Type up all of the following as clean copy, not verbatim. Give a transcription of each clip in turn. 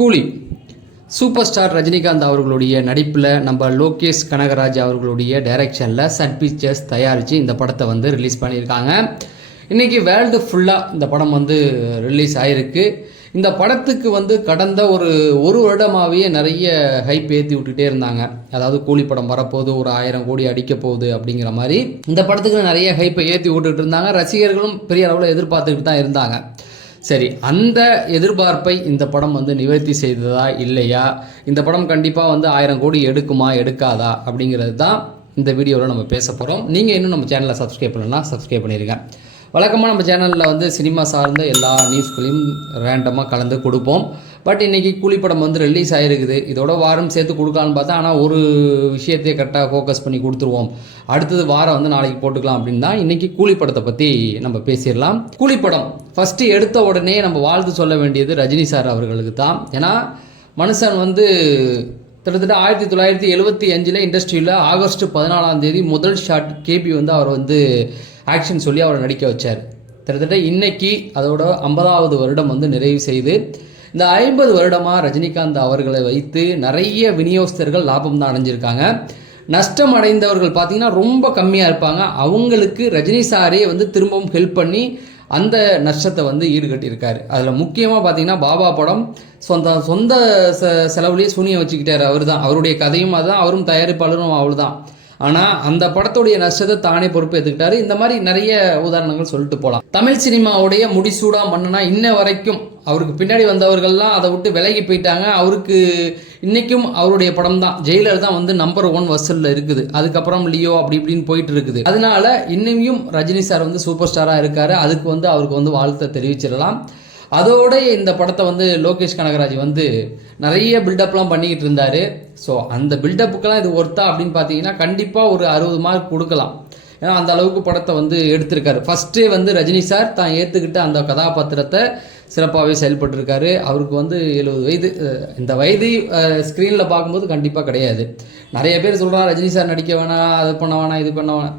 கூலி super star Rajinikanth அவர்களுடைய நடிப்பில் நம்ம லோகேஷ் கனகராஜ் அவர்களுடைய டைரக்ஷனில் சன் பிக்சர்ஸ் தயாரித்து இந்த படத்தை வந்து ரிலீஸ் பண்ணியிருக்காங்க. இன்றைக்கி வேர்ல்டு ஃபுல்லாக இந்த படம் வந்து ரிலீஸ் ஆகிருக்கு. இந்த படத்துக்கு வந்து கடந்த ஒரு வருடமாகவே நிறைய ஹைப் ஏற்றி விட்டுட்டே இருந்தாங்க. அதாவது கூலி படம் வரப்போகுது, ஒரு 1000 கோடி அடிக்க போகுது அப்படிங்கிற மாதிரி இந்த படத்துக்கு நிறைய ஹைப்பை ஏற்றி விட்டுட்டு இருந்தாங்க. ரசிகர்களும் பெரிய அளவில் எதிர்பார்த்துக்கிட்டு தான் இருந்தாங்க. சரி, அந்த எதிர்பார்ப்பை இந்த படம் வந்து நிவர்த்தி செய்ததா இல்லையா, இந்த படம் கண்டிப்பாக வந்து 1000 கோடி எடுக்குமா எடுக்காதா அப்படிங்கிறது தான் இந்த வீடியோவில் நம்ம பேச போகிறோம். நீங்கள் இன்னும் நம்ம சேனலை சப்ஸ்கிரைப் பண்ணலன்னா சப்ஸ்கிரைப் பண்ணிடுங்க. வழக்கமாக நம்ம சேனலில் வந்து சினிமா சார்ந்த எல்லா நியூஸ்களையும் ரேண்டமாக கலந்து கொடுப்போம். பட் இன்றைக்கி கூலி படம் வந்து ரிலீஸ் ஆகிருக்குது. இதோட வாரம் சேர்த்து கொடுக்கலான்னு பார்த்தா, ஆனால் ஒரு விஷயத்தையே கரெக்டாக ஃபோக்கஸ் பண்ணி கொடுத்துருவோம், அடுத்தது வாரம் வந்து நாளைக்கு போட்டுக்கலாம் அப்படின்னு தான் இன்றைக்கி கூலி படத்தை பற்றி நம்ம பேசிடலாம். கூலி படம் ஃபஸ்ட்டு எடுத்த உடனே நம்ம வாழ்த்து சொல்ல வேண்டியது ரஜினி சார் அவர்களுக்கு தான். ஏன்னா மனுஷன் வந்து கிட்டத்தட்ட 1975 இண்டஸ்ட்ரியில் ஆகஸ்ட் 14 முதல் ஷாட் கேபி வந்து அவர் வந்து ஆக்ஷன் சொல்லி அவரை நடிக்க வச்சார். கிட்டத்தட்ட இன்னைக்கு அதோட 50வது வருடம் வந்து நிறைவு செய்து, இந்த 50 வருடமாக ரஜினிகாந்த் அவர்களை வைத்து நிறைய விநியோகஸ்தர்கள் லாபம் தான் அடைஞ்சிருக்காங்க. நஷ்டம் அடைந்தவர்கள் பார்த்திங்கன்னா ரொம்ப கம்மியாக இருப்பாங்க. அவங்களுக்கு ரஜினி சாரே வந்து திரும்பவும் ஹெல்ப் பண்ணி அந்த நஷ்டத்தை வந்து ஈடுகட்டியிருக்காரு. அதில் முக்கியமாக பார்த்திங்கன்னா பாபா படம் சொந்த செலவுலேயே சூனியம் வச்சுக்கிட்டார். அவர் தான், அவருடைய கதையும் அதுதான், அவரும் தயாரிப்பாளரும் அவள் தான். ஆனால் அந்த படத்துடைய நஷ்டத்தை தானே பொறுப்பு எடுத்துக்கிட்டாரு. இந்த மாதிரி நிறைய உதாரணங்கள் சொல்லிட்டு போகலாம். தமிழ் சினிமாவுடைய முடிசூடா மன்னனா இன்ன வரைக்கும் அவருக்கு பின்னாடி வந்தவர்கள்லாம் அதை விட்டு விலகி போயிட்டாங்க. அவருக்கு இன்றைக்கும் அவருடைய படம் தான், ஜெயிலர் தான் வந்து நம்பர் 1 வசூலில் இருக்குது. அதுக்கப்புறம் லியோ அப்படி இப்படின்னு போயிட்டு இருக்குது. அதனால இன்னையும் ரஜினி சார் வந்து சூப்பர் ஸ்டாராக இருக்காரு. அதுக்கு வந்து அவருக்கு வந்து வாழ்த்தை தெரிவிச்சிடலாம். அதோட இந்த படத்தை வந்து லோகேஷ் கனகராஜ் வந்து நிறைய பில்டப்லாம் பண்ணிக்கிட்டு இருந்தார். ஸோ அந்த பில்டப்புக்கெல்லாம் இது ஒர்த்தா அப்படின்னு பார்த்தீங்கன்னா கண்டிப்பாக ஒரு 60 மார்க் கொடுக்கலாம். ஏன்னா அந்த அளவுக்கு படத்தை வந்து எடுத்திருக்காரு. ஃபஸ்ட்டே வந்து ரஜினி சார் தான் ஏற்றுக்கிட்டு அந்த கதாபாத்திரத்தை சிறப்பாகவே செயல்பட்டுருக்காரு. அவருக்கு வந்து 70 வயது. இந்த வயது ஸ்க்ரீனில் பார்க்கும்போது கண்டிப்பாக கிடையாது. நிறைய பேர் சொல்கிறாங்க ரஜினி சார் நடிக்க வேணாம், அது பண்ண வேணாம், இது பண்ண வேணாம்.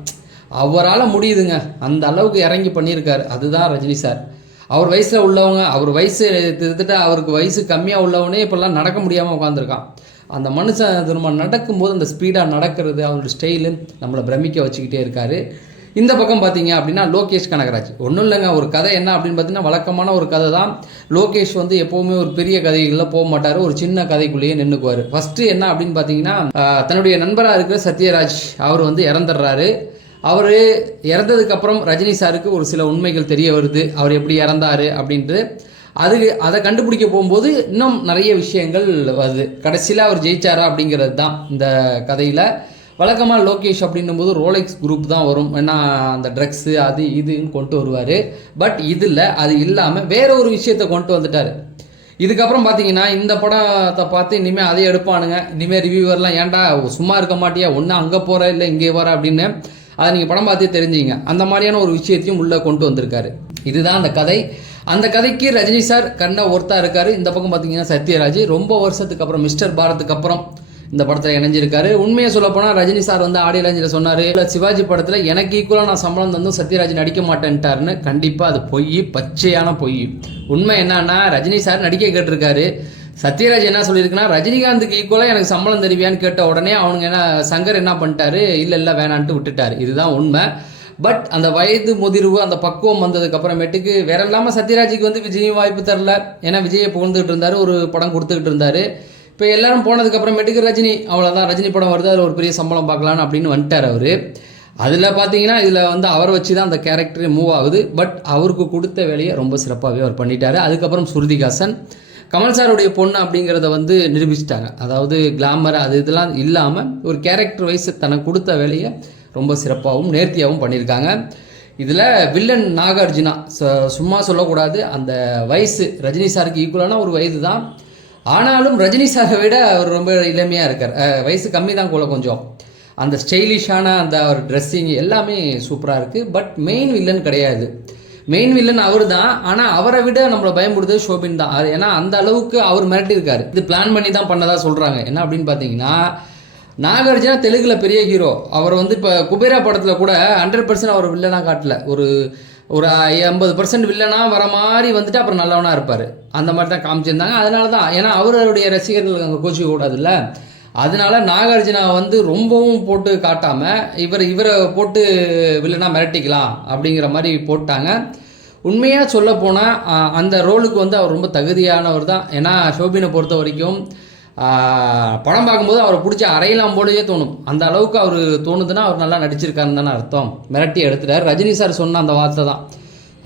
அவரால் முடியுதுங்க, அந்த அளவுக்கு இறங்கி பண்ணியிருக்காரு. அதுதான் ரஜினி சார். அவர் வயசில் உள்ளவங்க, அவர் வயசு கிட்டத்தட்ட அவருக்கு வயசு கம்மியாக உள்ளவனே இப்போல்லாம் நடக்க முடியாமல் உட்காந்துருக்கான். அந்த மனுஷன் திரும்ப நடக்கும்போது அந்த ஸ்பீடாக நடக்கிறது, அவரோட ஸ்டைலு நம்மளை பிரமிக்க வச்சுக்கிட்டே இருக்கார். இந்த பக்கம் பார்த்தீங்க அப்படின்னா லோகேஷ் கனகராஜ் ஒன்றும் இல்லைங்க, ஒரு கதை என்ன அப்படின்னு பார்த்தீங்கன்னா வழக்கமான ஒரு கதை தான். லோகேஷ் வந்து எப்போவுமே ஒரு பெரிய கதைகளில் போக மாட்டார், ஒரு சின்ன கதைக்குள்ளேயே நின்றுக்குவார். ஃபஸ்ட்டு என்ன அப்படின்னு பார்த்தீங்கன்னா, தன்னுடைய நண்பராக இருக்கிற சத்யராஜ் அவர் வந்து இறந்துடுறாரு. அவர் இறந்ததுக்கப்புறம் ரஜினி சாருக்கு ஒரு சில உண்மைகள் தெரிய வருது, அவர் எப்படி இறந்தார் அப்படின்ட்டு. அதை கண்டுபிடிக்க போகும்போது இன்னும் நிறைய விஷயங்கள் வருது. கடைசியில் அவர் ஜெயிச்சாரா அப்படிங்கிறது தான் இந்த கதையில். வழக்கமாக லோகேஷ் அப்படின்னும் போது ரோலெக்ஸ் குரூப் தான் வரும். ஏன்னா அந்த ட்ரக்ஸு அது இதுன்னு கொண்டு வருவார். பட் இதில் அது இல்லாமல் வேற ஒரு விஷயத்தை கொண்டு வந்துட்டார். இதுக்கப்புறம் பார்த்தீங்கன்னா இந்த படத்தை பார்த்து இனிமேல் அதே எடுப்பானுங்க. இனிமேல் ரிவ்யூவர்லாம் ஏன்டா சும்மா இருக்க மாட்டியா, ஒன்றா அங்கே போகிற இல்லை இங்கே வர அப்படின்னு அதை நீங்கள் படம் பார்த்தே தெரிஞ்சிங்க. அந்த மாதிரியான ஒரு விஷயத்தையும் உள்ளே கொண்டு வந்திருக்காரு. இதுதான் அந்த கதை. அந்த கதைக்கு ரஜினி சார் கண்ணா ஒருத்தா இருக்காரு. இந்த பக்கம் பார்த்தீங்கன்னா சத்யராஜ் ரொம்ப வருஷத்துக்கு அப்புறம் மிஸ்டர் பாரத்துக்கு அப்புறம் இந்த படத்தில் இணைஞ்சிருக்காரு. உண்மையை சொல்ல போனால் ரஜினி சார் வந்து ஆடியோ லாஞ்சில் சொன்னார், சிவாஜி படத்தில் எனக்கு ஈக்குவலாக நான் சம்பளம் தந்தும் சத்யராஜ் நடிக்க மாட்டேன்ட்டாருன்னு. கண்டிப்பாக அது பொய், பச்சையான பொய். உண்மை என்னன்னா ரஜினி சார் நடிக்க கேட்டிருக்காரு. சத்யராஜ் என்ன சொல்லியிருக்குன்னா, ரஜினிகாந்துக்கு ஈக்குவலாக எனக்கு சம்பளம் தருவியான்னு கேட்ட உடனே அவனுங்க சங்கர் என்ன பண்ணிட்டாரு, இல்லை வேணான்ட்டு விட்டுட்டார். இதுதான் உண்மை. பட் அந்த வயது முதிர்வு, அந்த பக்குவம் வந்ததுக்கு அப்புறமேட்டுக்கு வேற இல்லாமல் சத்யராஜுக்கு வந்து விஜய் வாய்ப்பு தரல. ஏன்னா விஜயை புகழ்ந்துக்கிட்டு இருந்தார், ஒரு படம் கொடுத்துக்கிட்டு இருந்தார். இப்போ எல்லாரும் போனதுக்கு அப்புறமேட்டுக்கு ரஜினி அவ்வளோதான், ரஜினி படம் வருது, அதில் ஒரு பெரிய சம்பளம் பார்க்கலான்னு அப்படின்னு வந்துட்டார் அவர். அதில் பார்த்தீங்கன்னா இதில் வந்து அவரை வச்சு தான் அந்த கேரக்டரே மூவ் ஆகுது. பட் அவருக்கு கொடுத்த வேலையை ரொம்ப சிறப்பாகவே அவர் பண்ணிட்டார். அதுக்கப்புறம் ஸ்ருதிஹாசன் கமல் சாருடைய பொண்ணு அப்படிங்கிறத வந்து நிரூபிச்சிட்டாங்க. அதாவது கிளாமர் அது இதெல்லாம் இல்லாமல் ஒரு கேரக்டர் வைஸ் தனக்கு கொடுத்த வேலையை ரொம்ப சிறப்பாகவும் நேர்த்தியாகவும் பண்ணியிருக்காங்க. இதில் வில்லன் நாகார்ஜுனா சும்மா சொல்லக்கூடாது. அந்த வயசு ரஜினி சாருக்கு ஈக்குவலான ஒரு வயது தான். ஆனாலும் ரஜினி சாரை விட அவர் ரொம்ப இளமையாக இருக்கார். வயசு கம்மி தான் கூட கொஞ்சம். அந்த ஸ்டைலிஷான அந்த அவர் ட்ரெஸ்ஸிங் எல்லாமே சூப்பராக இருக்குது. பட் மெயின் வில்லன் கிடையாது. மெயின் வில்லன் அவர் தான். ஆனால் அவரை விட நம்மளை பயன்படுத்துறது ஷோபின் தான். ஏன்னா அந்த அளவுக்கு அவர் மிரட்டியிருக்காரு. இது பிளான் பண்ணி தான் பண்ணதா சொல்கிறாங்க. என்ன அப்படின்னு பார்த்தீங்கன்னா, நாகார்ஜுனா தெலுங்குல பெரிய ஹீரோ. அவர் வந்து இப்போ குபேரா படத்தில் கூட 100% அவர் வில்லனாக காட்டல. ஒரு ஒரு 80% வில்லனாக வர மாதிரி வந்துட்டு அப்புறம் நல்லவனாக இருப்பார். அந்த மாதிரி தான் காமிச்சிருந்தாங்க. அதனால தான், ஏன்னா அவருடைய ரசிகர்கள் அங்கே கோச்சிக்க கூடாதுல்ல, அதனால நாகார்ஜுனா வந்து ரொம்பவும் போட்டு காட்டாமல் இவரை போட்டு வில்லனாக மிரட்டிக்கலாம் அப்படிங்கிற மாதிரி போட்டாங்க. உண்மையாக சொல்ல போனால் அந்த ரோலுக்கு வந்து அவர் ரொம்ப தகுதியானவர் தான். ஏன்னா ஷோபினை பொறுத்த வரைக்கும் படம் பார்க்கும்போது அவரை பிடிச்சி அறையலாம் போலவே தோணும். அந்த அளவுக்கு அவர் தோணுதுன்னா அவர் நல்லா நடிச்சிருக்காருன்னு தானே அர்த்தம். மிரட்டி எடுத்துட்டார். ரஜினி சார் சொன்ன அந்த வார்த்தை தான்,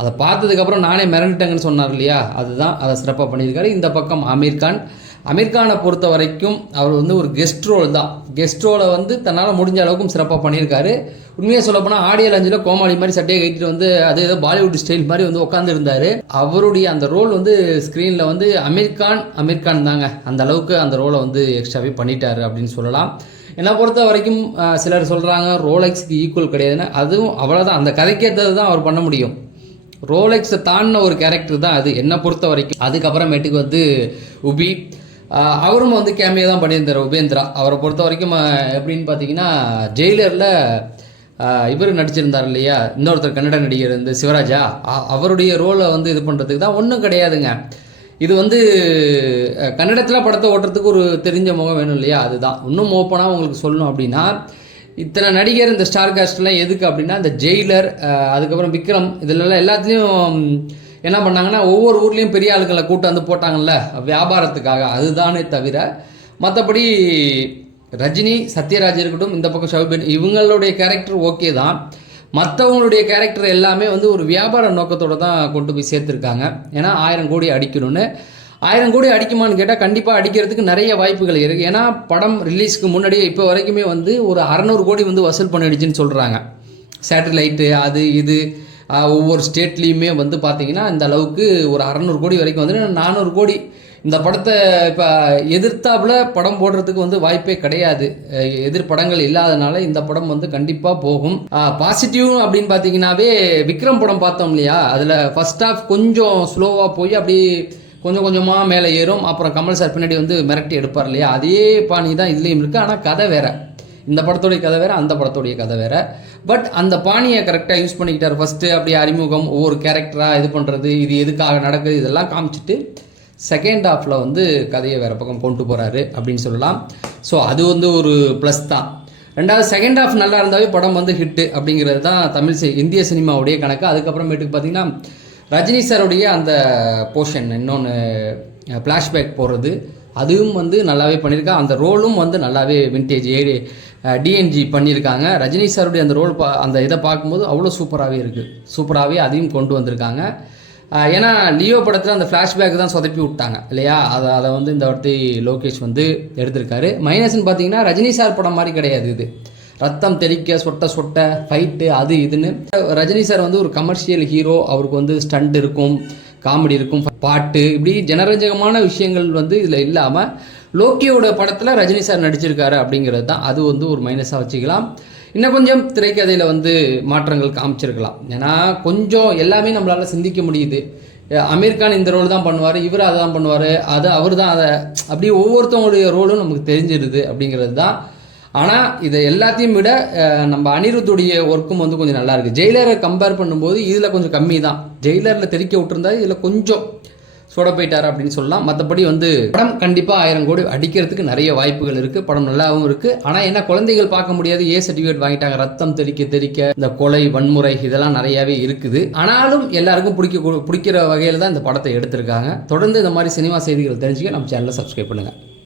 அதை பார்த்ததுக்கப்புறம் நானே மிரண்டுட்டேங்கன்னு சொன்னார் இல்லையா, அதுதான் அதை சிறப்பாக பண்ணியிருக்காரு. இந்த பக்கம் அமீர்கானை பொறுத்த வரைக்கும் அவர் வந்து ஒரு கெஸ்ட் ரோல் தான். கெஸ்ட் ரோலை வந்து தன்னால் முடிஞ்ச அளவுக்கும் சிறப்பாக பண்ணியிருக்காரு. உண்மையாக சொல்லப்போனால் ஆடியோ லஞ்சில் கோமாளி மாதிரி சட்டையை கட்டிட்டு வந்து அது ஏதோ பாலிவுட் ஸ்டைல் மாதிரி வந்து உட்காந்துருந்தார். அவருடைய அந்த ரோல் வந்து ஸ்க்ரீனில் வந்து அமீர்கான் தாங்க அந்த அளவுக்கு அந்த ரோலை வந்து எக்ஸ்ட்ராவே பண்ணிட்டாரு அப்படின்னு சொல்லலாம். என்னை பொறுத்த வரைக்கும் சிலர் சொல்கிறாங்க ரோலெக்ஸ்க்கு ஈக்குவல் கிடையாதுன்னு. அதுவும் அவ்வளோதான், அந்த கதைக்கேற்றது தான் அவர் பண்ண முடியும். ரோலெக்ஸை தாண்டின ஒரு கேரக்டர் தான் அது என்னை பொறுத்த வரைக்கும். அதுக்கப்புறமேட்டுக்கு வந்து உபி, அவரும் வந்து கேமியோ தான் பண்ணியிருந்தார். உபேந்திரா அவரை பொறுத்த வரைக்கும் எப்படின்னு பார்த்தீங்கன்னா, ஜெயிலரில் இவர் நடிச்சிருந்தார் இல்லையா, இன்னொருத்தர் கன்னட நடிகர் வந்து சிவராஜா, அவருடைய ரோலை வந்து இது பண்ணுறதுக்கு தான். ஒன்றும் கிடையாதுங்க, இது வந்து கன்னடத்தில் படத்தை ஓட்டுறதுக்கு ஒரு தெரிஞ்ச முகம் வேணும் இல்லையா, அதுதான். இன்னும் ஓப்பனாக உங்களுக்கு சொல்லணும் அப்படின்னா, இத்தனை நடிகர் இந்த ஸ்டார் காஸ்ட்லாம் எதுக்கு அப்படின்னா, இந்த ஜெயிலர், அதுக்கப்புறம் விக்ரம், இதிலெல்லாம் எல்லாத்துலேயும் என்ன பண்ணாங்கன்னா ஒவ்வொரு ஊர்லேயும் பெரிய ஆளுகளை கூட்டு வந்து போட்டாங்கல்ல வியாபாரத்துக்காக, அதுதானே தவிர மற்றபடி ரஜினி, சத்யராஜ் இருக்கட்டும், இந்த பக்கம் ஷவுபின், இவங்களுடைய கேரக்டர் ஓகே தான். மற்றவங்களுடைய கேரக்டர் எல்லாமே வந்து ஒரு வியாபார நோக்கத்தோடு தான் கொண்டு போய் சேர்த்துருக்காங்க. ஏன்னா 1000 கோடி அடிக்கணும்னு. 1000 கோடி அடிக்குமான்னு கேட்டால் கண்டிப்பாக அடிக்கிறதுக்கு நிறைய வாய்ப்புகள் இருக்குது. ஏன்னா படம் ரிலீஸ்க்கு முன்னாடியே இப்போ வரைக்குமே வந்து ஒரு 600 கோடி வந்து வசூல் பண்ணிடுச்சுன்னு சொல்கிறாங்க. சேட்டலைட்டு அது இது ஒவ்வொரு ஸ்டேட்லேயுமே வந்து பார்த்திங்கன்னா இந்த அளவுக்கு ஒரு 600 கோடி வரைக்கும் வந்து 400 கோடி. இந்த படத்தை இப்போ எதிர்த்தாப்புல படம் போடுறதுக்கு வந்து வாய்ப்பே கிடையாது. எதிர்படங்கள் இல்லாதனால இந்த படம் வந்து கண்டிப்பாக போகும். பாசிட்டிவ் அப்படின்னு பார்த்தீங்கன்னாவே விக்ரம் படம் பார்த்தோம் இல்லையா, அதில் ஃபர்ஸ்ட் ஹாஃப் கொஞ்சம் ஸ்லோவாக போய் அப்படி கொஞ்சம் கொஞ்சமாக மேலே ஏறும். அப்புறம் கமல் சார் பின்னாடி வந்து மிரட்டி எடுப்பார் இல்லையா, அதே பாணி தான் இதுலேயும் இருக்குது. ஆனால் கதை வேறு, இந்த படத்தோடைய கதை வேறு, அந்த படத்தோடைய கதை வேறு. பட் அந்த பாணியை கரெக்டாக யூஸ் பண்ணிக்கிட்டார். ஃபஸ்ட்டு அப்படியே அறிமுகம், ஒவ்வொரு கேரக்டராக இது பண்ணுறது, இது எதுக்காக நடக்குது, இதெல்லாம் காமிச்சிட்டு செகண்ட் ஹாஃபில் வந்து கதையை வேறு பக்கம் கொண்டு போகிறாரு அப்படின்னு சொல்லலாம். ஸோ அது வந்து ஒரு ப்ளஸ் தான். ரெண்டாவது, செகண்ட் ஹாஃப் நல்லா இருந்தாவே படம் வந்து ஹிட்டு அப்படிங்கிறது தான் இந்திய சினிமாவுடைய கணக்கு. அதுக்கப்புறமேட்டுக்கு பார்த்திங்கன்னா ரஜினி சாருடைய அந்த போர்ஷன், இன்னொன்று ஃப்ளாஷ்பேக் போகிறது, அதுவும் வந்து நல்லாவே பண்ணியிருக்கா. அந்த ரோலும் வந்து நல்லாவே வின்டேஜ் டிஎன்ஜி பண்ணியிருக்காங்க. ரஜினி சாருடைய அந்த ரோல் அந்த இதை பார்க்கும்போது அவ்வளோ சூப்பராகவே இருக்குது. சூப்பராகவே அதையும் கொண்டு வந்திருக்காங்க. ஏன்னா லியோ படத்தில் அந்த ஃப்ளாஷ்பேக் தான் சொதப்பி விட்டாங்க இல்லையா, அதை வந்து இந்த வாட்டி லோகேஷ் வந்து எடுத்திருக்காரு. மைனஸ்ன்னு பார்த்தீங்கன்னா ரஜினி சார் படம் மாதிரி கிடையாது இது. ரத்தம் தெறிக்க, சொட்ட ஃபைட்டு, அது இதுன்னு. ரஜினி சார் வந்து ஒரு கமர்ஷியல் ஹீரோ. அவருக்கு வந்து ஸ்டண்ட் இருக்கும், காமெடி இருக்கும், பாட்டு, இப்படி ஜனரஞ்சகமான விஷயங்கள் வந்து இதில் இல்லாமல் லோக்கியோட படத்தில் ரஜினி சார் நடிச்சிருக்காரு அப்படிங்கிறது தான். அது வந்து ஒரு மைனஸாக வச்சுக்கலாம். இன்னும் கொஞ்சம் திரைக்கதையில் வந்து மாற்றங்கள் காமிச்சிருக்கலாம். ஏன்னா கொஞ்சம் எல்லாமே நம்மளால் சிந்திக்க முடியுது. அமீர்கான் இந்த ரோல் தான் பண்ணுவார், இவர் அதை தான் பண்ணுவார், அவர் தான் அதை, அப்படி ஒவ்வொருத்தவங்களுடைய ரோலும் நமக்கு தெரிஞ்சிருது அப்படிங்கிறது தான். ஆனால் இதை எல்லாத்தையும் விட நம்ம அனிருத்துடைய ஒர்க்கும் வந்து கொஞ்சம் நல்லா இருக்குது. ஜெயிலரை கம்பேர் பண்ணும்போது இதில் கொஞ்சம் கம்மி தான். ஜெயிலரில் தெரிக்க விட்டுருந்தா இதில் கொஞ்சம் சோட போயிட்டார் அப்படின்னு சொல்லலாம். மற்றபடி வந்து படம் கண்டிப்பாக 1000 கோடி அடிக்கிறதுக்கு நிறைய வாய்ப்புகள் இருக்குது. படம் நல்லாவும் இருக்குது. ஆனால் என்ன, குழந்தைகள் பார்க்க முடியாது, சர்டிஃபிகேட் வாங்கிட்டாங்க. ரத்தம் தெறிக்க இந்த கொலை, வன்முறை, இதெல்லாம் நிறையாவே இருக்குது. ஆனாலும் எல்லாருக்கும் பிடிக்கிற வகையில் தான் இந்த படத்தை எடுத்திருக்காங்க. தொடர்ந்து இந்த மாதிரி சினிமா செய்திகள் தெரிஞ்சுக்க நம்ம சேனலை சப்ஸ்கிரைப் பண்ணுங்கள்.